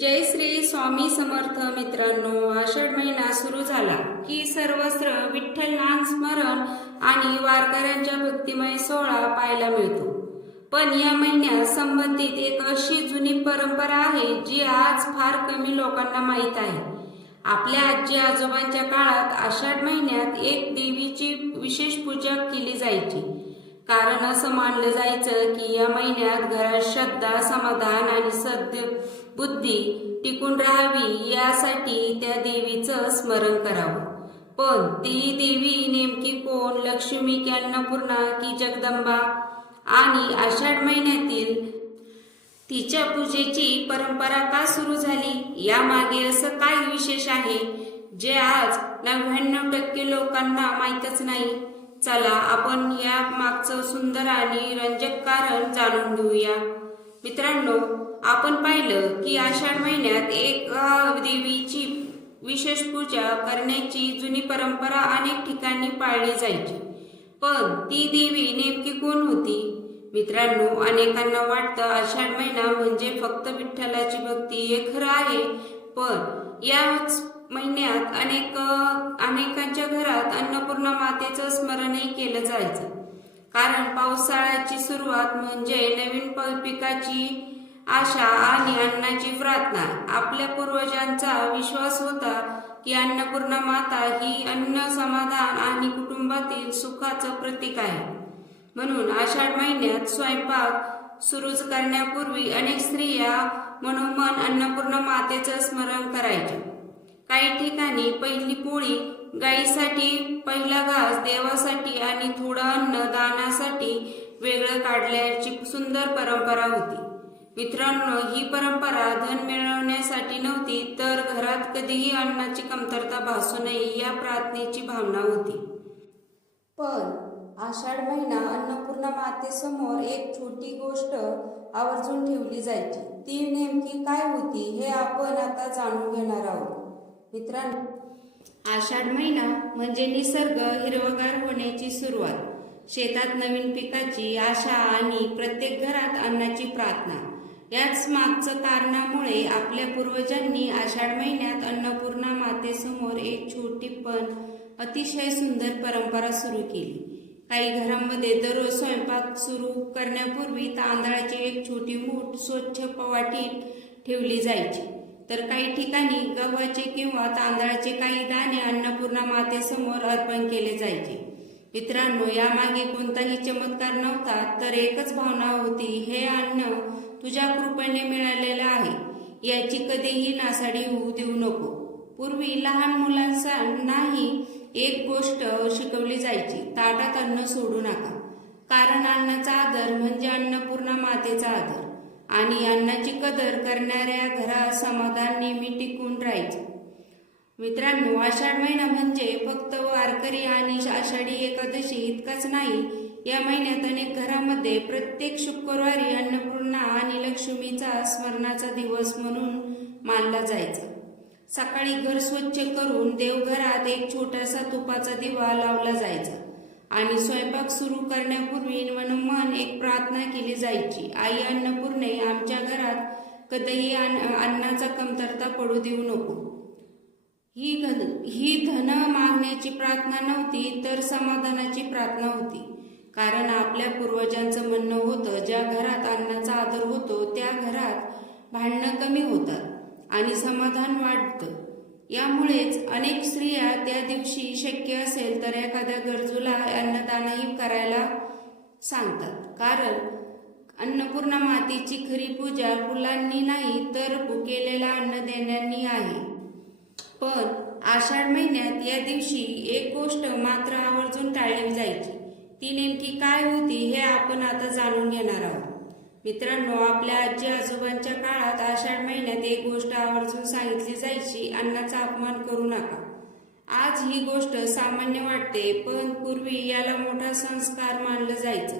जय श्री स्वामी समर्थ मित्रांनो, आषाढ महिना सुरू झाला की सर्वत्र विठ्ठल नाम स्मरण आणि वारकऱ्यांच्या भक्तिमय सोहळा पाहायला मिळतो. पण या महिन्यात संबंधित एक अशी जुनी परंपरा आहे जी आज फार कमी लोकांना माहीत आहे. आपल्या आजी आजोबांच्या काळात आषाढ महिन्यात एक देवीची विशेष पूजा केली जायची. कारण असं मानलं जायचं की या महिन्यात घरात श्रद्धा, समाधान आणि सद्बुद्धी टिकून राहावी यासाठी त्या देवीचं स्मरण करावं. पण ती देवी नेमकी कोण? लक्ष्मी की अन्नपूर्णा की जगदंबा? आणि आषाढ महिन्यातील तिच्या पूजेची परंपरा का सुरू झाली? यामागे असं काय विशेष आहे जे आज 99% लोकांना माहीतच नाही. चला आपण या मागचं सुंदर आणि रंजक कारण जाणून घेऊया. मित्रांनो, आपण पाहिलं की आषाढ महिन्यात एक देवीची विशेष पूजा करण्याची जुनी परंपरा अनेक ठिकाणी पाळली जायची. पण ती देवी नेमकी कोण होती? मित्रांनो, अनेकांना वाटतं आषाढ महिना म्हणजे फक्त विठ्ठलाची भक्ती. हे खरं आहे, पण या महिन्यात अनेकांच्या घरात अन्नपूर्णा मातेचं स्मरणही केलं जायचं. कारण पावसाळ्याची सुरुवात म्हणजे नवीन पिकाची आशा आणि अन्नाची प्रार्थना. आपल्या पूर्वजांचा विश्वास होता की अन्नपूर्णा माता ही अन्न, समाधान आणि कुटुंबातील सुखाचं प्रतीक आहे. म्हणून आषाढ महिन्यात स्वयंपाक सुरू करण्यापूर्वी अनेक स्त्रिया मनोमन अन्नपूर्णा मातेचं स्मरण करायच्या. काही ठिकाणी पहिली पोळी गायीसाठी, पहिला घास देवासाठी आणि थोडं अन्न दानासाठी वेगळं काढल्याची सुंदर परंपरा होती. मित्रांनो, ही परंपरा धन मिळवण्यासाठी नव्हती, तर घरात कधीही अन्नाची कमतरता भासू नये या प्रार्थनेची भावना होती. पण आषाढ महिना अन्नपूर्णा मातेसमोर एक छोटी गोष्ट आवर्जून ठेवली जायची. ती नेमकी काय होती हे आपण आता जाणून घेणार आहोत. मित्रांनो, आषाढ महिना म्हणजे निसर्ग हिरवगार होण्याची सुरुवात, शेतात नवीन पिकाची आशा आणि प्रत्येक घरात अन्नाची प्रार्थना. याच मागचं कारणामुळे आपल्या पूर्वजांनी आषाढ महिन्यात अन्नपूर्णा मातेसमोर एक छोटी पण अतिशय सुंदर परंपरा सुरू केली. काही घरांमध्ये दररोज स्वयंपाक सुरू करण्यापूर्वी तांदळाची एक छोटी मूठ स्वच्छ पवाटीत ठेवली जायची, तर काही ठिकाणी गव्हाचे किंवा तांदळाचे काही दाणे अन्नपूर्णा मातेसमोर अर्पण केले जायचे. मित्रांनो, यामागे कोणताही चमत्कार नव्हता, तर एकच भावना होती, हे अन्न तुझ्या कृपेने मिळालेलं आहे, याची कधीही नासाडी होऊ देऊ नको. पूर्वी लहान मुलांनाही एक गोष्ट शिकवली जायची, ताटात अन्न सोडू नका. कारण अन्नाचा आदर म्हणजे अन्नपूर्णा मातेचा आदर, आणि अन्नाची कदर करणाऱ्या घरात समाधान नेहमी टिकून राहायचं. मित्रांनो, आषाढ महिना म्हणजे फक्त वारकरी आणि आषाढी एकादशी इतकाच नाही. या महिन्यात अनेक घरामध्ये प्रत्येक शुक्रवारी अन्नपूर्णा आणि लक्ष्मीचा स्मरणाचा दिवस म्हणून मानला जायचा. सकाळी घर स्वच्छ करून देवघरात एक छोटासा तुपाचा दिवा लावला जायचा आणि स्वयंपाक सुरू करण्यापूर्वी मनोमन एक प्रार्थना केली जायची, आई अन्नपूर्णे, आमच्या घरात कधीही अन्नाचा कमतरता पडू देऊ नको. ही धन मागण्याची प्रार्थना नव्हती, तर समाधानाची प्रार्थना होती. कारण आपल्या पूर्वजांचं म्हणणं होतं, ज्या घरात अन्नाचा आदर होतो त्या घरात भांडणं कमी होतात आणि समाधान वाढतं. यामुळेच अनेक स्त्रिया त्या दिवशी शक्य असेल तर एखाद्या गरजूला अन्नदानही करायला सांगतात. कारण अन्नपूर्णा मातेची खरी पूजा फुलांनी नाही, तर भुकेलेला अन्न देण्यानी आहे. पण आषाढ महिन्यात या दिवशी एक गोष्ट मात्र आवर्जून टाळली जायची. ती नेमकी काय होती हे आपण आता जाणून घेणार आहोत. मित्रांनो, आपल्या आजी आजोबांच्या काळात आषाढ महिन्यात एक गोष्ट आवर्जून सांगितली जायची, अन्नाचा अपमान करू नका. आज ही गोष्ट सामान्य वाटते, पण पूर्वी याला मोठा संस्कार मानलं जायचं.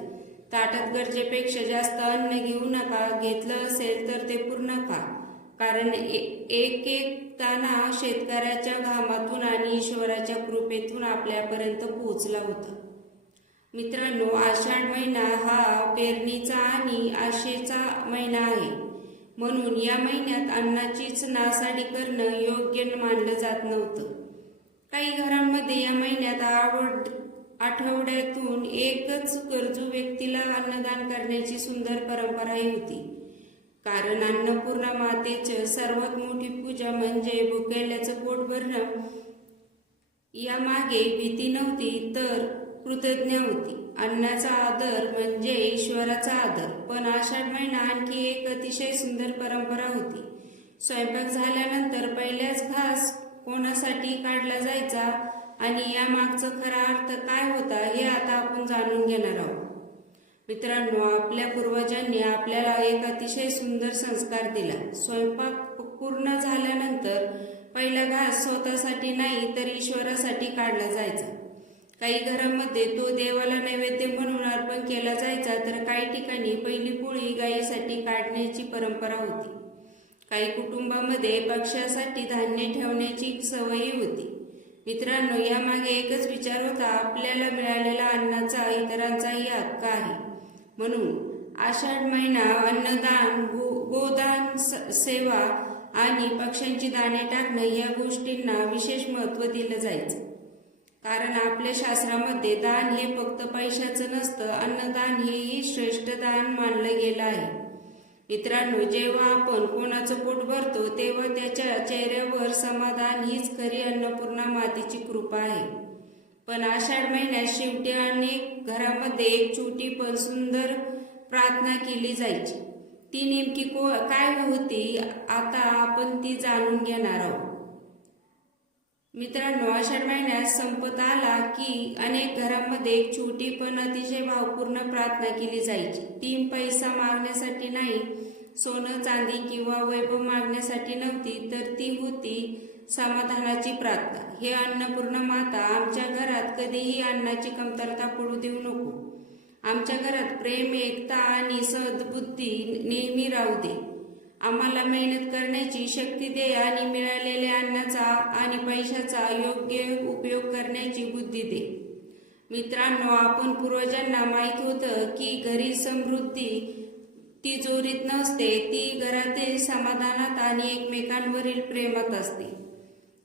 ताटात गरजेपेक्षा जास्त अन्न घेऊ नका, घेतलं असेल तर ते पूर्ण खा. कारण एक एक दाणा शेतकऱ्याच्या घामातून आणि ईश्वराच्या कृपेतून आपल्यापर्यंत पोहोचला होता. मित्रांनो, आषाढ महिना हा पेरणीचा आणि आशेचा महिना आहे. म्हणून या महिन्यात अन्नाचीच नासाडी करणं योग्य मानलं जात नव्हतं. काही घरांमध्ये या महिन्यात आठवड्यातून एकच गरजू व्यक्तीला अन्नदान करण्याची सुंदर परंपराही होती. कारण अन्नपूर्णा मातेचं सर्वात मोठी पूजा म्हणजे भुकेल्याचं पोट भरणं. यामागे भीती नव्हती तर कृतज्ञता होती. अन्नाचा आदर म्हणजे ईश्वराचा आदर. पण आषाढ महिना आणखी एक अतिशय सुंदर परंपरा होती. स्वयंपाक झाल्यानंतर पहिल्याच घास कोणासाठी काढला जायचा आणि यामागचा खरा अर्थ काय होता हे आता आपण जाणून घेणार आहोत. मित्रांनो, आपल्या पूर्वजांनी आपल्याला एक अतिशय सुंदर संस्कार दिला. स्वयंपाक पूर्ण झाल्यानंतर पहिला घास स्वतःसाठी नाही तर ईश्वरासाठी काढला जायचा. काही घरांमध्ये तो देवाला नैवेद्य म्हणून अर्पण केला जायचा, तर काही ठिकाणी पहिली पोळी गायीसाठी काढण्याची परंपरा होती. काही कुटुंबामध्ये पक्ष्यासाठी धान्य ठेवण्याची सवयी होती. मित्रांनो, यामागे एकच विचार होता, आपल्याला मिळालेला अन्नाचा इतरांचाही हक्क आहे. म्हणून आषाढ महिना अन्नदान, गोदान सेवा आणि पक्ष्यांची दाणे टाकणं या गोष्टींना विशेष महत्त्व दिलं जायचं. कारण आपल्या शास्त्रामध्ये दान हे फक्त पैशाचं नसतं, अन्नदान हेही श्रेष्ठ दान मानलं गेलं आहे. मित्रांनो, जेव्हा आपण कोणाचं पोट भरतो तेव्हा त्याच्या चेहऱ्यावर समाधान हीच खरी अन्नपूर्णा मातेची कृपा आहे. पण आषाढ महिन्यात शेवटी अनेक घरामध्ये एक छोटी पण सुंदर प्रार्थना केली जायची. ती नेमकी काय होती आता आपण ती जाणून घेणार आहोत. मित्रांनो, आषाढ महिन्यात संपत आला की अनेक घरांमध्ये एक छोटी पण अतिशय भावपूर्ण प्रार्थना केली जायची. ती पैसा मागण्यासाठी नाही, सोनं चांदी किंवा वैभव मागण्यासाठी नव्हती, तर ती होती समाधानाची प्रार्थना. हे अन्नपूर्णा माता, आमच्या घरात कधीही अन्नाची कमतरता पडू देऊ नको. आमच्या घरात प्रेम, एकता आणि सद्बुद्धी नेहमी राहू दे. आम्हाला मेहनत करण्याची शक्ती दे आणि मिळालेल्या अन्नाचा आणि पैशाचा योग्य उपयोग करण्याची बुद्धी दे. मित्रांनो, आपण पूर्वजांना माहीत होतं की घरी समृद्धी तिजोरीत नसते, ती घरातील समाधानात आणि एकमेकांवरील प्रेमात असते.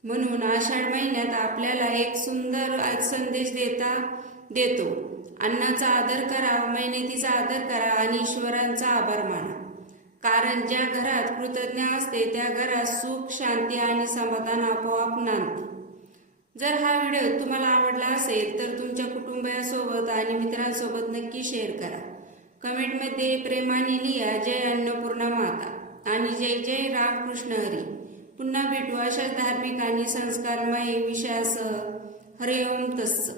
म्हणून आषाढ महिन्यात आपल्याला एक सुंदर संदेश देतो. अन्नाचा आदर करा, मेहनतीचा आदर करा आणि ईश्वरांचा आभार माना. कारण ज्या घरात कृतज्ञ असते त्या घरात सुख, शांती आणि समाधान आपोआप नांदते. जर हा व्हिडिओ तुम्हाला आवडला असेल तर तुमच्या कुटुंबासोबत आणि मित्रांसोबत नक्की शेअर करा. कमेंटमध्ये प्रेमाने लिहा, जय अन्नपूर्णा माता आणि जय जय रामकृष्ण हरी. पुन्हा भेटू अशाच धार्मिक आणि संस्कारमय विषयासह. हरि ओम तत्सत.